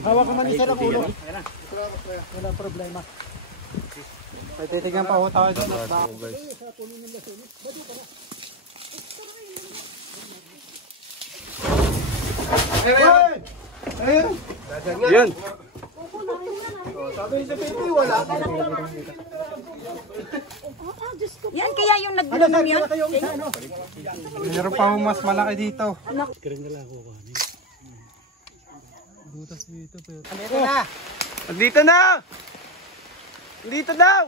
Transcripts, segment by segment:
Hawak ka man isa ng ulo. Walang problema. Titignan pa ako tayo doon. Yan. Sabi sa Pepe, wala. Yan kaya yung nagdulong yan. Meron pa mas malaki dito. Dito na. Dito na! Dito daw!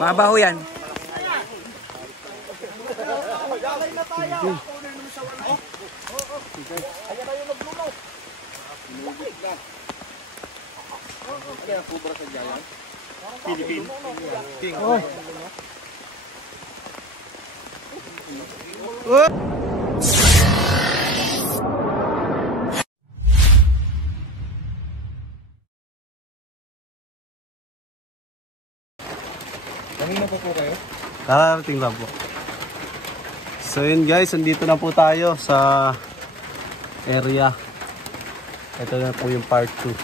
Mabaho yan. Kakarating lang po. So yun guys, andito na po tayo sa area. Ito na po yung part 2.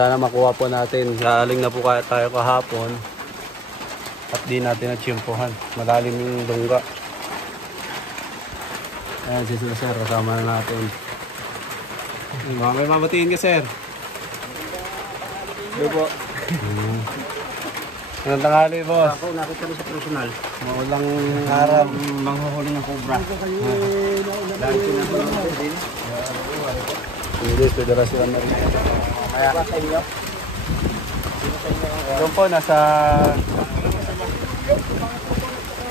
Sana makuha po natin. Galing na po tayo kahapon. At di natin natsyempohan. Malalim yung lungga. Ayan si Sir, kasama na natin. May mamatiin ka, Sir. Hello po. Anong tanghali, boss? Ako, nakita rin sa personal. Maulang harap. Manghuhuli ng cobra. Dahil pinag-ulang din. Hindi, Federasyon na rin. Kaya sa inyo? Doon po, nasa...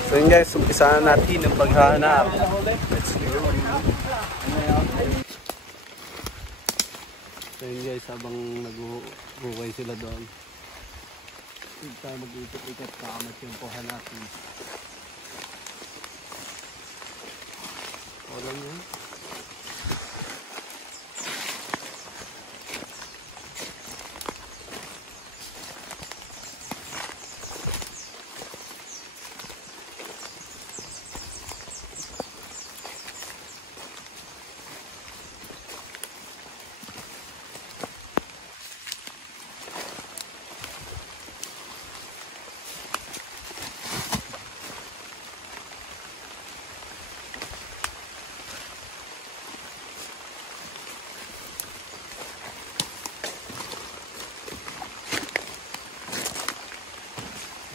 So yun guys, umpisahan natin ang paghahanap. Let's go. So yun guys, habang nag-uukay sila doon, tayo mag-ikot-ikot kamat yung pohan natin. Alam nyo?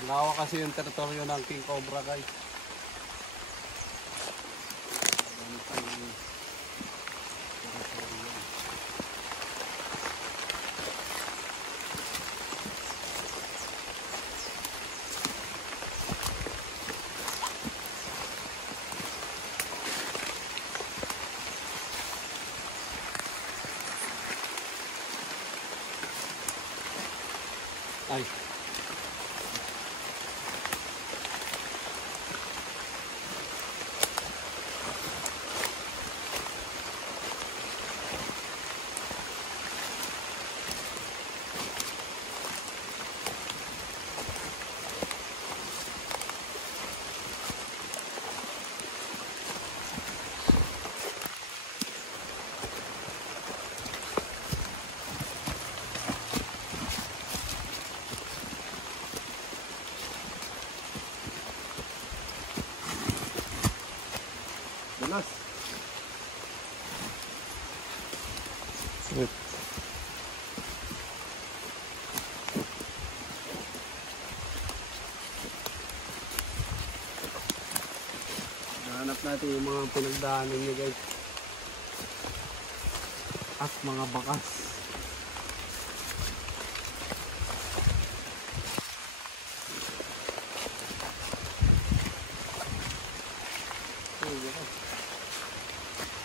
Lawa kasi yung teritoryo ng King Cobra guys. Ay. Bunas. Hanap natin yung mga pinagdaanan nyo guys. At mga bakas.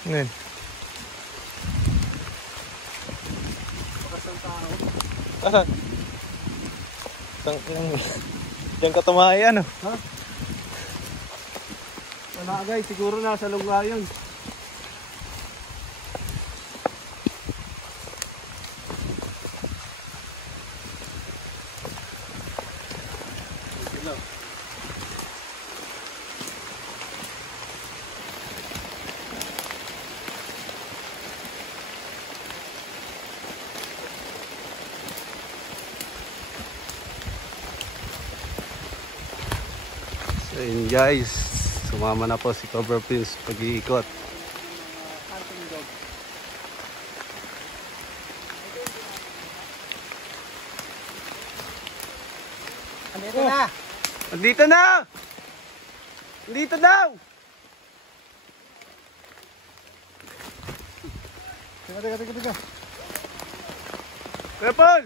Ngayon. Asan? Diyan ka tumahay ano? Ha? Wala guys, siguro nasa lungga yun. So yun guys, sumama na po si Cobra Prince pag-iikot. Andito na! Andito na! Andito daw! Tiga. Kuya Paul!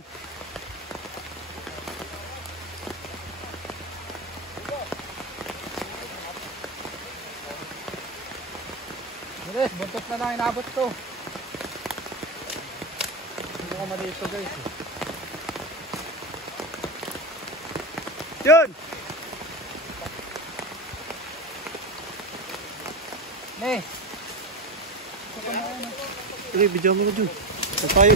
Bilis, buntot na lang inabot to. Hindi ko mali ito guys. Yun! Ne! Sige, video mo na dun. Ang tayo.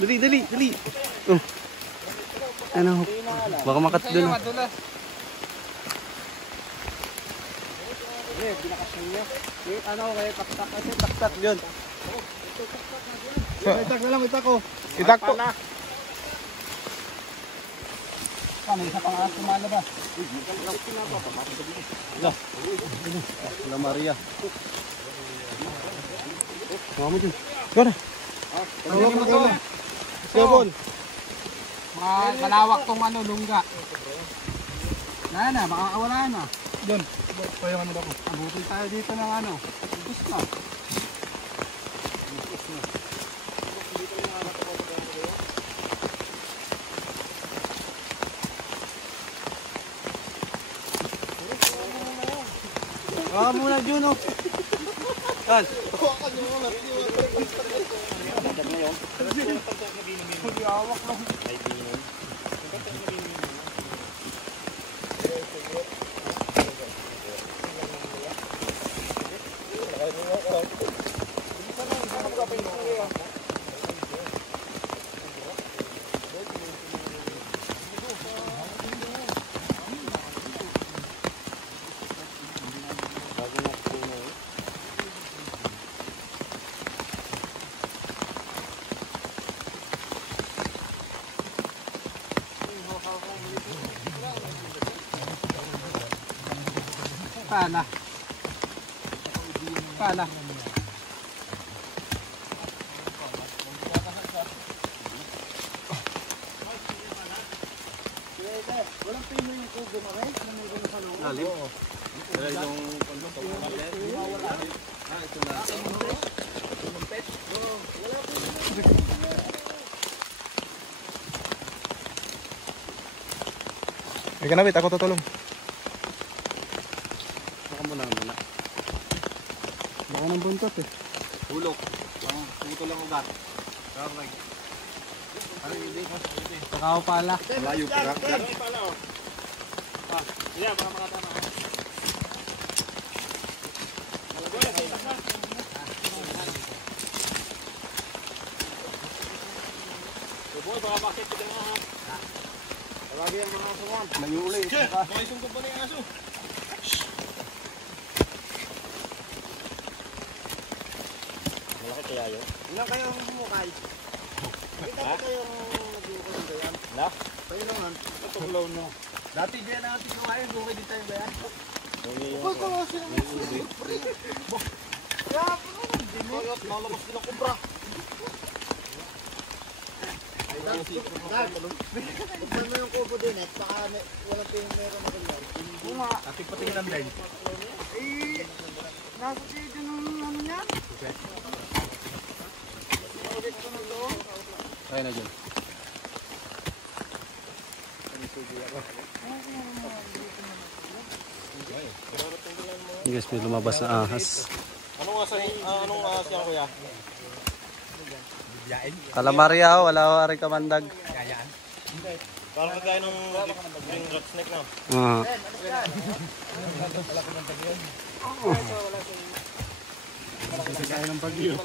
Dali. Oh. Ano? Baka makat dun. Ah. Madulas. Binakasan niya. Ano kaya taktak kasi taktak yun. Itak na lang, itak ko. Itak po. May isa pang aso malabas. La Maria. Mama dun. Gana. Sebon. Malawak tong ano, lungga. Na, makakawala na. Doon. Kaya ano ba ko? Abutin tayo dito ng ano. Ubus na. Muna Juno. Kan. Pala. Walang pino yung kubo na rin? Ano may gano'n sa loob? Lalim. Ito na. May kanabit, ako tutulong. Baka muna. Baka ng buntot eh. Hulok. Puto lang ugat. Karag. Ano hindi? Kakao pala. Malayo pa. Layo ulit. Malaki kaya yun? Ilan kayo ang bumukay? Kita ko kayong nag-iukulan ba yan? Na? Kayo naman. Tutulaw no. Dati diyan natin kumain. Bukay din tayo ba yan? Uy, ko nga sila may sulit. Kaya po naman. Kayot, nalabas din ang kubra. Buksan mo yung kubo din eh. Baka walang tingin meron na ganyan. Bunga. Ating patingin ang line. Eh, nasa sito ng ano niya? Kaya na dyan. Guys, may lumabas na ahas. Anong ahas yan, kuya? Kalamaria, wala rin kamandag. Parang kagaya ng ring rat snake na. Kaya ng bagyo.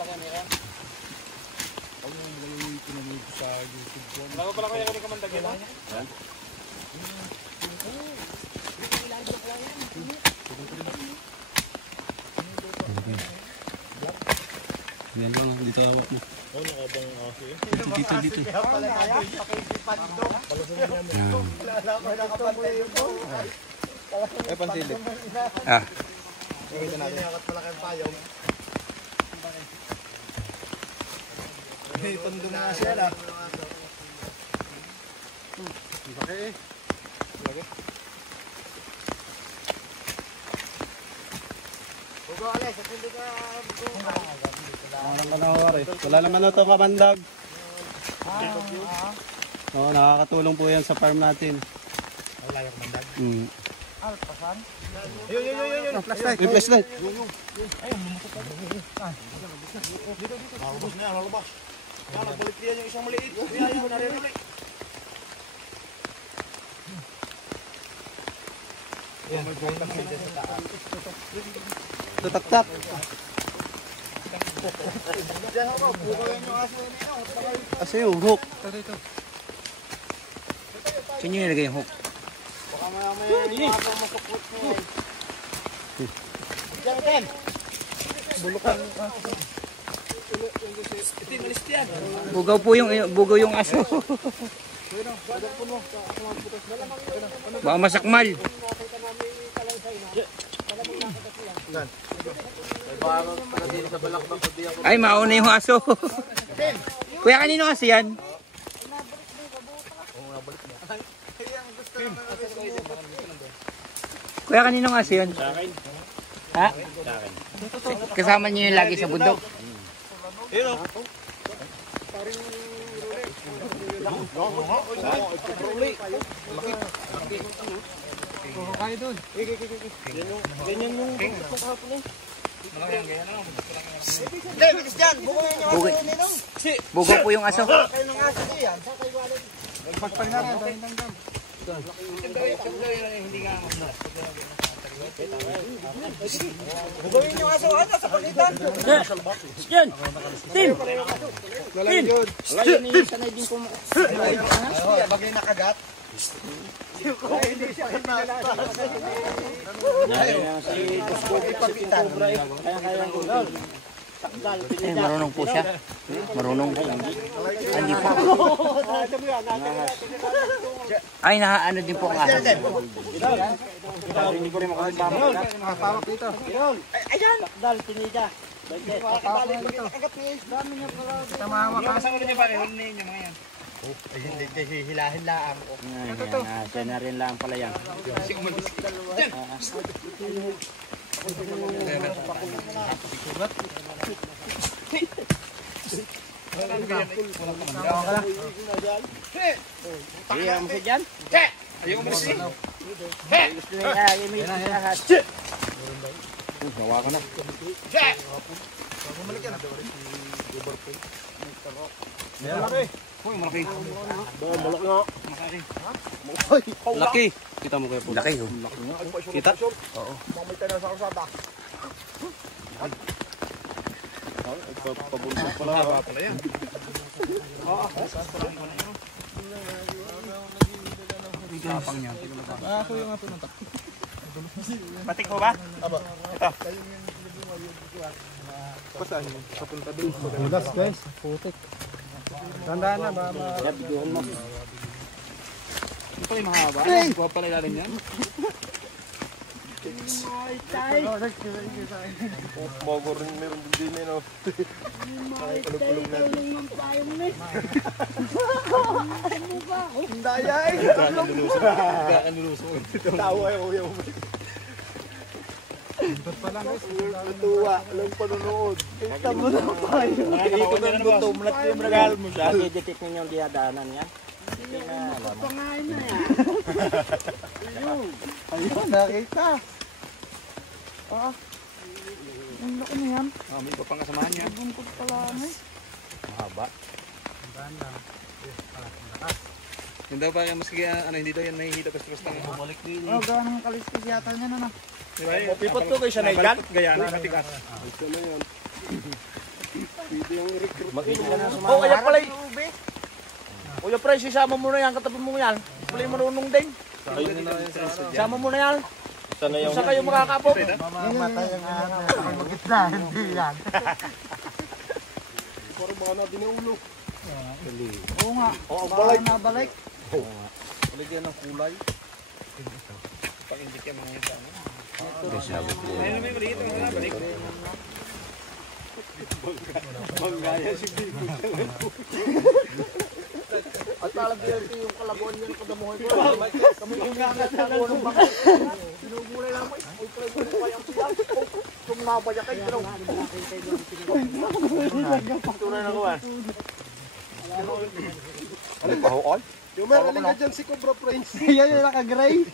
Wala pala kaya kami kamandag yun, ha? Yan lang, dito hawak mo. Oh, nakabang aso yun. Dito. Eh, pansilip. Ah. Tingnan natin. Nakat pala kayong payong. Tondo na siya na. Okay. Wala naman na ito kamandag. Oo, nakakatulong po yan sa farm natin. Wala yung mandag. Alpasan. Yun. Flashlight. May flashlight. Lalabas na yan, lalabas. Yan, nagbalik yan yung isang maliit. Yan, naririnig. Yan, may bongkang hindi sa taas. Tatak-tak. Diyan ako, bukalan yung aso niya. Kasi yung hook. Ito. Saan nyo nilagay yung hook? Baka mamaya yung aso masukot niya. Diyan, Ten. Bulukan. Bugaw yung aso. Baka masakmal. Ay, mauna yung aso. Kuya, kanino kasi yan? Kuya, kanino kasi yan? Ha? Kasama niyo yung lagi sa bundok? Kayo doon. Ganyan yung kahapon eh. Bugaw po yung aso. Pagpagnaran. Dahil. Bugawin yung aso ata sa palitan. Yan! Tim! Lalay yun. Sanay din po. Bagay nakagat. Marunong po siya. Marunong. Hindi po. Ay, ano din po ang aso. Nakapawak dito. Ayan! Dal, tinida. Nakapawak dito. Tamawa ka. Ay, hindi hihilahin lang. Siya na rin lang pala yan. Ayaw mo siya dyan? Ayaw mo rin. Bawa ka na. Laki. Kita mo kayo po. Laki oh. Kita? Mamay tayo sa kasada. Pabulsog pala. Haba pala yan. Batik mo ba? Aba. Ito. Bulas guys. Putik. Tandaan na ba? Ito yung mahaba. Kuha pala ilalim yan. Bagor rin meron din din no. Kulog-kulog na. Dayay. Kakanluso. Tawa yung uyaw mo. Ito pa lang guys. Tuwa, alam panonood. Kita mo na tayo. Ikot ng buto, mulat yung regalo mo siya. Detect ninyo yung dinadaanan niya. Ayun, nakita. Ang laki na yan. May iba pang kasamahan niya. Bungkot pala na eh. Mahaba. Yung daw pa yung maski hindi daw yan nahihita basta-basta ng bumalik din. Oh, gano'n ng kaliskis yata niya na. Diba? Pipot ko kay siya na ikan. Gaya na matigas. Oh, kaya pala. Kuya Pre, sisama mo na yan, katabi mo yan. Pala yung marunong din. Sama mo na yan. Kung saan kayo makakapog. Mamamatay ang araw. Magitna, hindi yan. Parang baka na dinaulo. Oo nga. Oo, Baka nabalik. Paligyan ng kulay. Banggaya si Bibi. At talagyan ito yung kalabuan niya ng kadamuhay ko. Kami yung nangat sa ako ng bakit. Sinugulay namin. Uy, try ko pa yung siya. Kung mabayakay, pero. Tunay na kuwan. Ano pa hoon? Yung meron ka dyan si Cobra Prince. Yan yung naka-gray.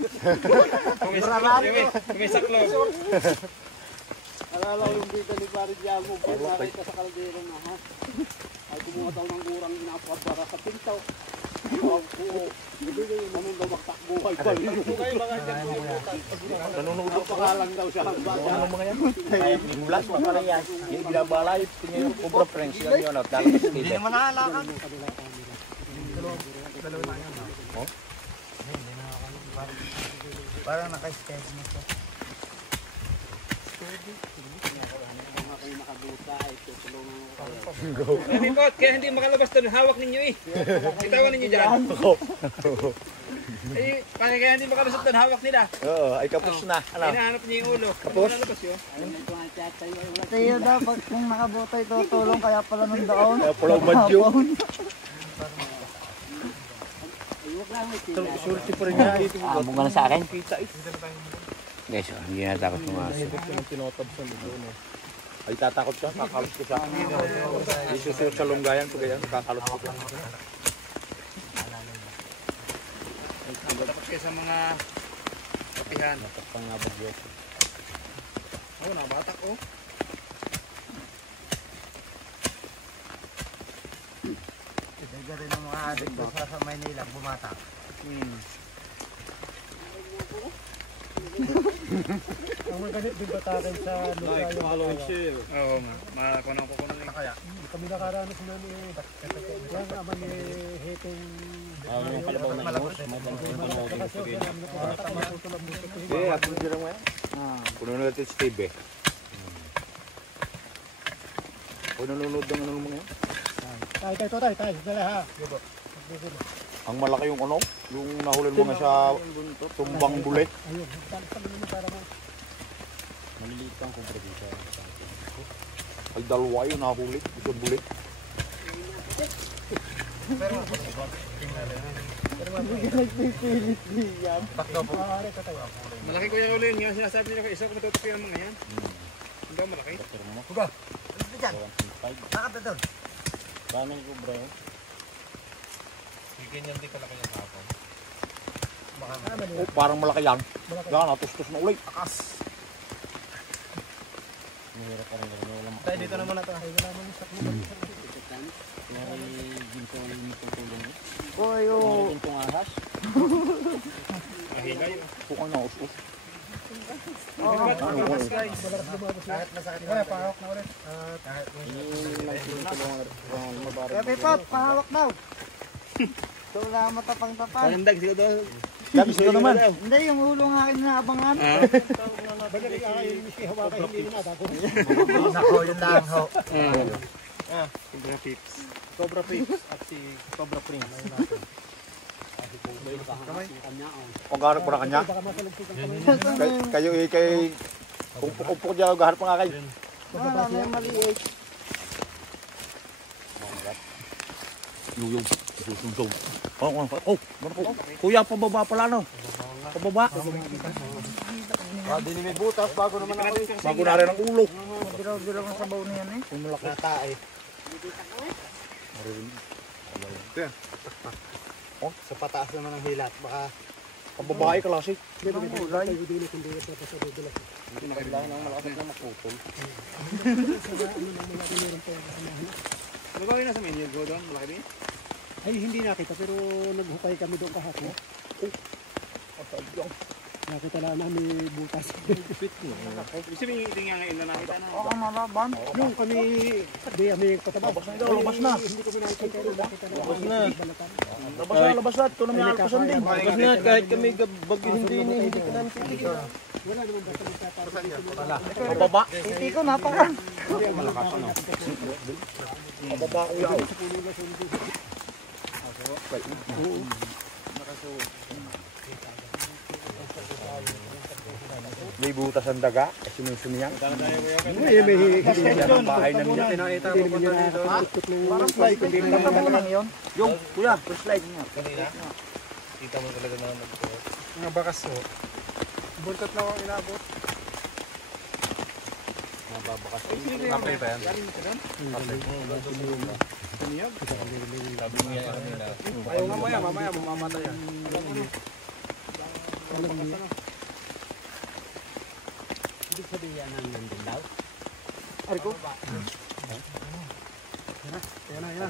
Alala ko yung dito ni Pari Diago. Kung nakita sa kaldero na ha. Ay kumuha daw ng gurang inapabara sa pintaw. Hindi yung namin daw magtakbuhay pa rin. Nanunulog pa ka. Pangalan daw siya. Ano mga yan? Yung blast pa pala yan. Yung binabalay. Tingnan yung Cobra Prince. Yan yun. At lalabas Hindi nila. naman nakalakan. Parang naka-stairs na siya. Lumipot, kaya hindi makalabas doon. Hawak ninyo eh. Itawan ninyo dyan. Eh, paano kaya hindi makalabas doon? Hawak nila. Oo, ay kapos na. Ano? Hinahanap niyo yung ulo. Kapos? Malalabas yun. Tayo dapat kung nakabutay tutulong kaya pala nung daon. Kaya pala umadyo. Surti pa rin niya. Abong ka na sa akin. Kita eh. Guys, hindi na tapos pumasok. Yung tinotab sa loob. Ay tatakot siya. Kakalot ko siya. Isusunod sa lunggayan. Pag ganyan, kakalot ko siya. Dapat kayo sa mga kapihan. Oo, nakabatak oh. Ito rin ang mga adik ko sa Maynila, bumatak. Ang maganit din batakan sa lugar yung Following share. Oo nga. Makakunan ko kunan na kaya. kami nakaranas na ni yan naman ni hitong Yung kalabaw na yun. Eh, at hindi lang mo yan. Puno na natin si Steve eh. Kung nanonood ng ano mo yan. tayo dala ha. Ang malaki yung ano, yung nahulan mo nga sa tumbang bulit. Ayun, pag mo para mo. Maliliit ang kumpra dito. Ay dalawa yung nahulit, isang bulit. Malaki ko yung ulo yun. Yung sinasabi nila kay isa kung matutupi ang mga yan. Hindi ba malaki? Bakit na doon? Paano yung kumpra yun? Oh, parang malaki yan. Yan, natustos na ulit. Akas. Mahirap ka rin. Walang Tayo dito naman na tayo. Wala naman sa ginto yung tutulong. Oy, oh. Gintong ahas. Mahila yun. Kung ano, us-us. Kahit masakit Kaya pahawak na ulit. Mabarang. Pipot, pahawak daw. Ito na matapang-tapang. Palandag sila doon. Dabis ko naman. Hindi, yung ulo ng akin na abangan. Nako, yun lang ho. Cobra Pips. Cobra Prince at si Cobra Prince. Kung gaharap ko na kanya. Kayo eh, kay... Kung dyan, gaharap pa nga kayo. Wala na yung maliit. Yung susunsong. Oh, kuya, pababa pala no. Pababa. Hindi may butas bago naman ako. Bago na rin ang ulo. Dilaw-dilaw ang sabaw niyan eh. Kung malaki tae. Oh, sa pataas naman ang hilat. Baka Pababae klase. Ano ba yung nasa menu? Go doon? Malaki din? ay hindi nakita pero naghukay kami doon kahapon. Nakita lang namin butas. Ibig sabihin hindi nga ngayon na nakita na. Oo, malaban. Yung kami, di kami pataba. Labas na. Hindi kami nakita pero nakita na. Labas na. Labas na. Ito na may alpasan din. Labas na kahit kami bagyo hindi ko namin titigil. Pababa. Hindi ko napakan. Pababa ko yan. May butas ang daga. Sinusunyan. Yan ang bahay na niya. Parang fly, kundi lang yun. Yung, kuya, first slide. Mga bakas o. Buntot lang ang inabot. Kape pa yan. Ayaw nga mamaya mamamatay yan. Ibig sabihin yan ang nandun daw. Ariko. Yan na.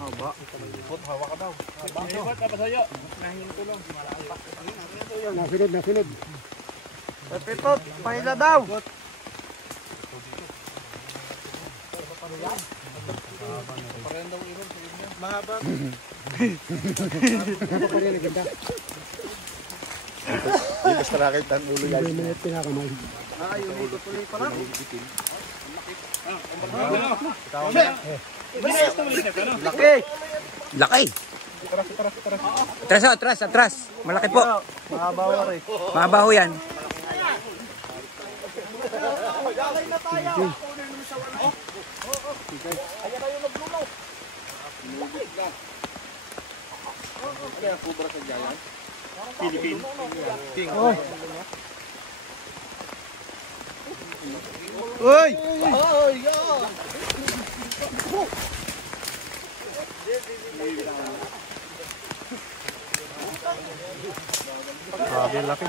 Haba. Hawa ka daw. Nasunod. Pitot, paila daw. Mahaba. Basta nakita ang ulo yan. Laki! Laki! Atras. Malaki po. Mabaho yan. Uy! Grabe laki.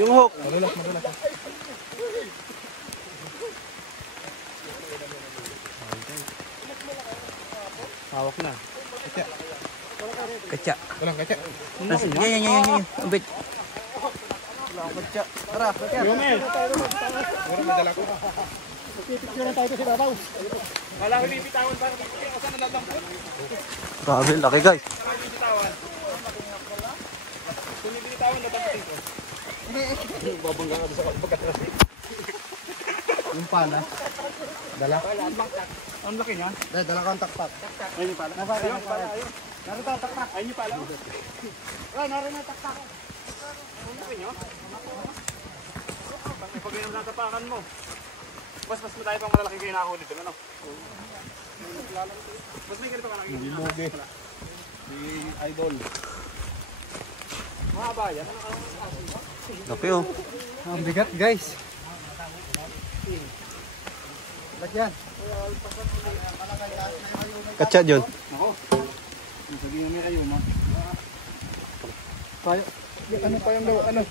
Yung hook. Hawak na. Katsa. Walang katsa. Yan. Umbit. Yumel. Meron madala ko. Picture na tayo sa babaw. Wala ko libitawan para saan nalalampot. Grabe, laki guys. Kung libitawan natapatin ko. Yung pala. Dala. Ang laki niya. Dala kang takpat. Ayun yung pala. Ayun pala. Narito ang takpat. Ayun yung pala. Narin ang takpat. Ang laki niyo. Pag yung natapakan mo. Mas tayo pang malalaki kayo nakakulit. Ano? Mas may ganito ka nakikita. Idol. Mahaba yan. Laki oh. Ang bigat guys. Ba't yan? Katsa dyan. Sabihin mo may kayo mo. Ano pa yung daw? Ano?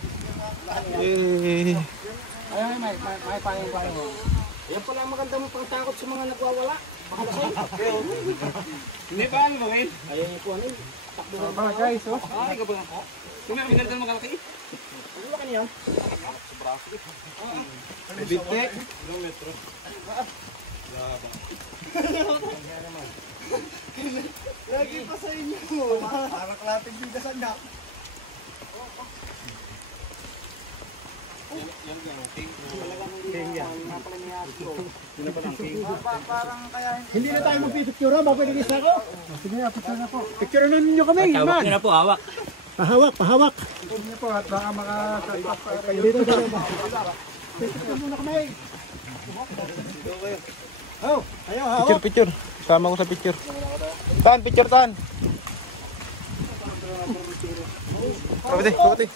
Eh. Ay, may payong mo. Yan pala ang maganda mo pang takot sa mga nagwawala. Hindi pa ano ba ngayon? Ayaw niyo po ano. Mga guys, oh. Ay, ka ba? Kung may minal dyan makalaki. Ano ba kanya? Bitek. Lagi pa sa inyo. Para klating bigas ang dak. Hindi na tayo magpipicture ba? Pwede isa ko? Sige na, picture na po. Picture na ninyo kami. Hawak nyo na po, hawak. Pahawak. Picture niyo po at baka makasalpak kayo. Dito tayo ba? Picture muna kami. Oh, ayaw hawak. Picture. Sama ko sa picture. Tan, picture tan. Kapati.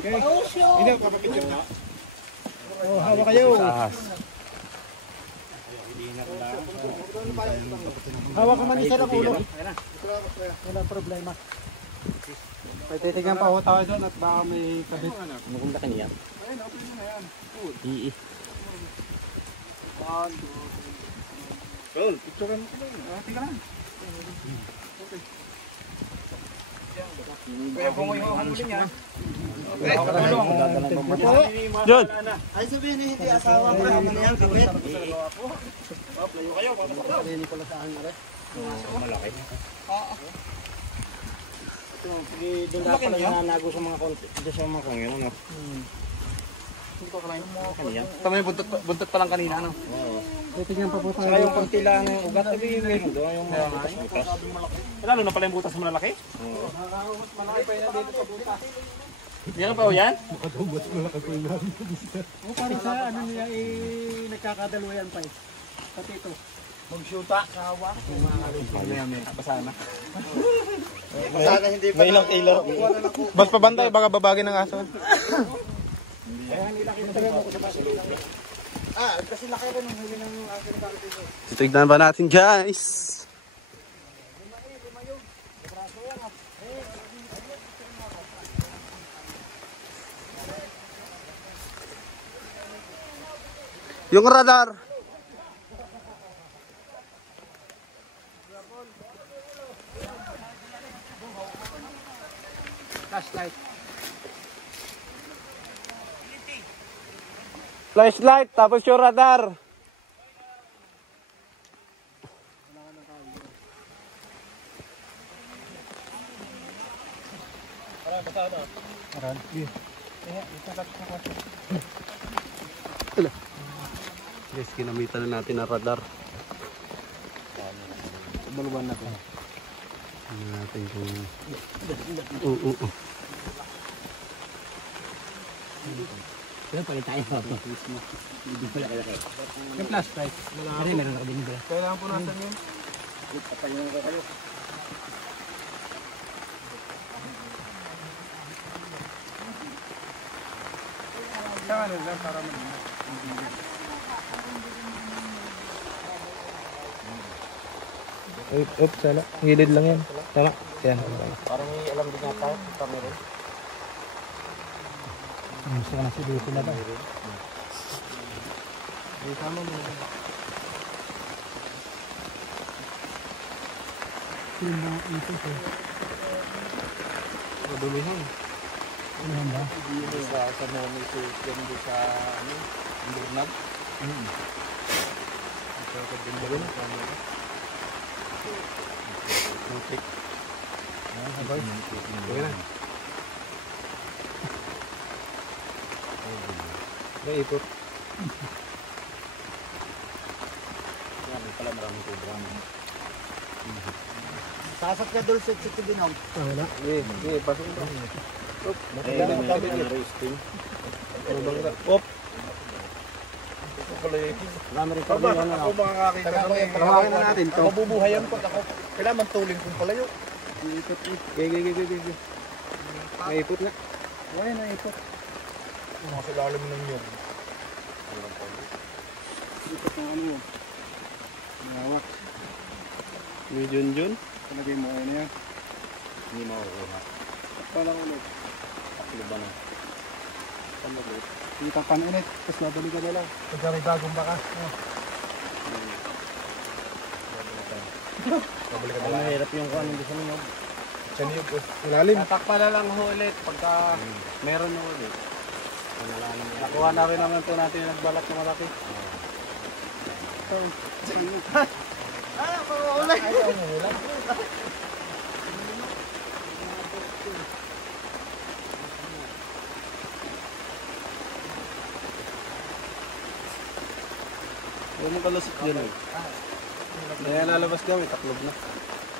Hindi, papapicture na. Oh, hawak kayo. Hawak ka man isa ng ulo. Wala problema. Titignan pa ako tayo doon at baka may kahit. Ano kung laki niya? Cool. Picture mo ko lang. Tingnan lang. Kaya kung may hawak mo din yan. Yun. Ay sabihin na hindi asawa ko naman yan, kapit. Doon dapat pala nananago sa mga konti. Doon sa mga kong yun. Hindi ko kalahin mo kanina. Tama yung buntot pa lang kanina, ano? Titignan pa po tayo. Saka yung konti lang ng ugat. Doon yung butas. Lalo na pala yung butas na malaki. Yan pa o yan? O parang sa ano niya nagkakadalawa yan pa eh. Pati ito. Mag-shoota. Kawa. Basa na. Sana hindi pa. May ilang kilo. Bas pabantay, baka babagin ng aso. Kasi laki rin ng huli ng aking barito. Titignan ba natin guys? Yung radar. Flashlight. Flashlight, tapos yung radar. Guys, kinamitan na natin ang radar. Buluban na po. Ano natin kung... Pero pala tayo. Hindi pala kalaki. Yung flashlight. Kasi meron ako din pala. Kailangan po natin yun. Oops, sana. Gilid lang yan. Tama. Yan. Parang may alam din yata. Kami rin. Siya na si dito na ba? Yung mga ito ko. Madumihan. Ano ba? Sa moment ko dyan doon sa ano, Burnag. May ipot. Pala maraming kubra. Sasat ka doon sa Tibinaw. Wala. Sige, pasok ito. Roasting. Op. Marami rin kami ano. Ako makakakita kami. Trabahin na natin to. Mabubuhayan ko. Ako, kailangan tuling kong palayo. Gigi. May ipot na. Wala na ito. Mga lalim ng yun. Ito pa ano. Nawak. May Junjun. Palagay mo ano yan. Hindi makukuha. Palang ulit. Taklo ba na? Hindi kang paninit. Tapos nabalikan na lang. Pagka may bagong baka. Ang mahirap yung kung anong gusto ninyo. Siya niyo po. Ilalim. Tatakpa na lang ho ulit pagka meron na ulit. Nakuha na rin naman ito natin yung nagbalat na malaki. Huwag mong kalusot dyan eh. Kaya lalabas kami, taklob na.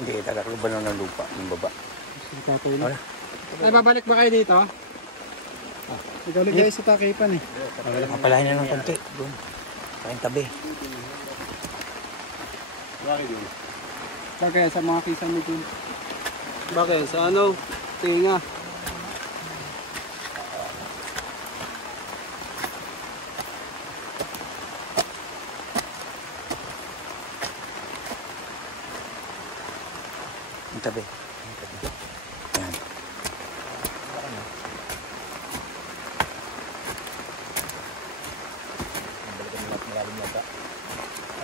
Hindi, tatakloban lang ng lupa, ng baba. Ay, babalik ba kayo dito? Ikaw ulit guys sa takipan eh. Mapalahin na ng konti. Doon. Kain tabi. Bakit yun? Bagay sa mga kisan mo dun. Bakit? Sa ano? Tinga. Ang tabi. Ayan. Malalim na ba?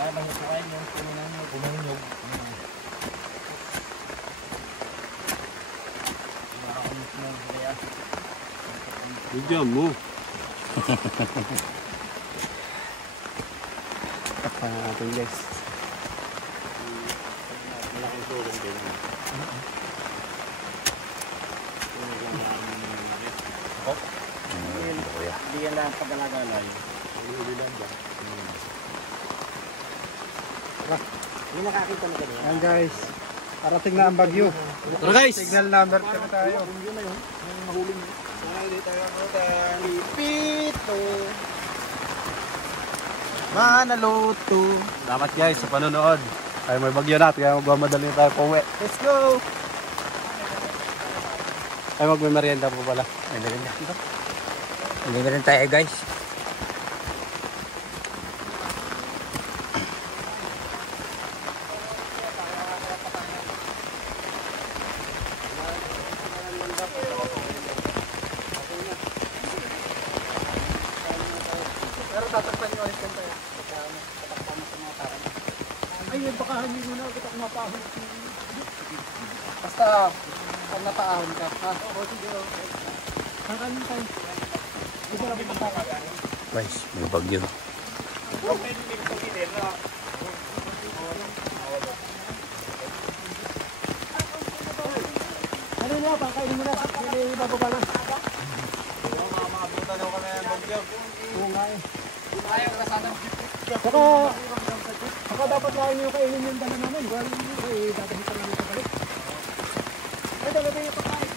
Mahusukain yung pumunyog. Bigyan mo. Tapos natin guys. Malaking tulong din. Hindi yan lang pag-alagala yun. Hindi nakakita na ganyan. Ayan guys. Parating na ang bagyo. Tara guys! Signal number ka na tayo. Lipito. Manaloto. Salamat guys sa panonood. Ay may bagyo na, kaya magmamadali tayo po uwi. Let's go! Ay magme-merienda po pala. Ay, maganda. Maganda rin tayo guys. Pero tatakpan nyo ulit tayo. Ay, baka hindi mo na kita kumapahon. Basta, pag napaahon ka. Ha? O, sige. Ang kanin tayo. Hindi ko lang pupunta. Guys, may bagyo. Ano na, pangkainin mo na. Hindi, bababa na. Oo nga eh. Saka dapat lain yung kainin yung dala namin. Kung dadahitan namin sa balik. Ay, dala tayo yung pagkain.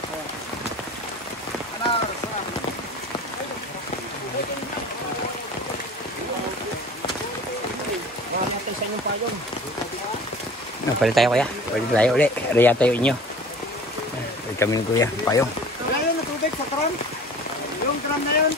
Palit tayo kuya. Palit tayo ulit. Riyan tayo inyo. Palit kami ng kuya. Payong. Wala yun na tubig sa tram. Yung tram na yun.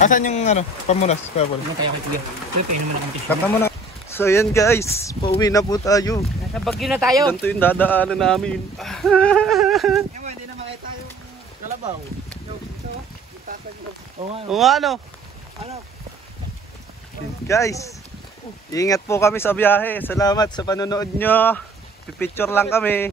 Asan yung ano, pamunas? Pabol. Tayo kay kuya. Kuya, painom mo na kami tissue. Tata mo na. So yan guys, pauwi na po tayo. Nasa bagyo na tayo. Ganito yung dadaanan namin. Hindi na makita yung kalabaw. O ano? Guys, ingat po kami sa biyahe. Salamat sa panonood nyo. Pipicture lang kami.